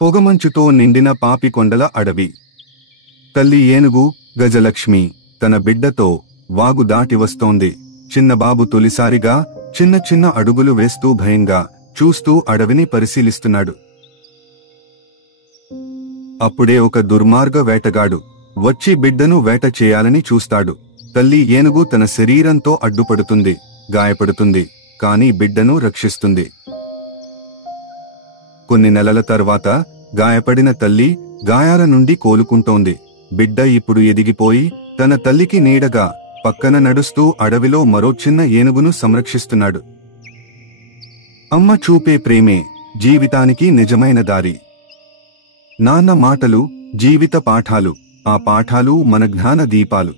పొగమంచుతో నిండిన పాపికొండల అడవి. తల్లి ఏనుగు గజలక్ష్మి తన బిడ్డతో వాగు దాటి వస్తోంది. చిన్నబాబు తొలిసారిగా చిన్న చిన్న అడుగులు వేస్తూ భయంగా చూస్తూ అడవిని పరిశీలిస్తున్నాడు. అప్పుడే ఒక దుర్మార్గ వేటగాడు వచ్చి బిడ్డను వేట చేయాలని చూస్తాడు. తల్లి ఏనుగు తన శరీరంతో అడ్డుపడుతుంది, గాయపడుతుంది, కాని బిడ్డను రక్షిస్తుంది. కొన్ని నెలల తర్వాత గాయపడిన తల్లి గాయాల నుండి కోలుకుంటోంది. బిడ్డ ఇప్పుడు ఎదిగిపోయి తన తల్లికి నీడగా పక్కన నడుస్తూ అడవిలో మరో చిన్న ఏనుగును సంరక్షిస్తున్నాడు. అమ్మ చూపే ప్రేమే జీవితానికి నిజమైన దారి. నాన్న మాటలు జీవిత పాఠాలు, ఆ పాఠాలు మన జ్ఞాన దీపాలు.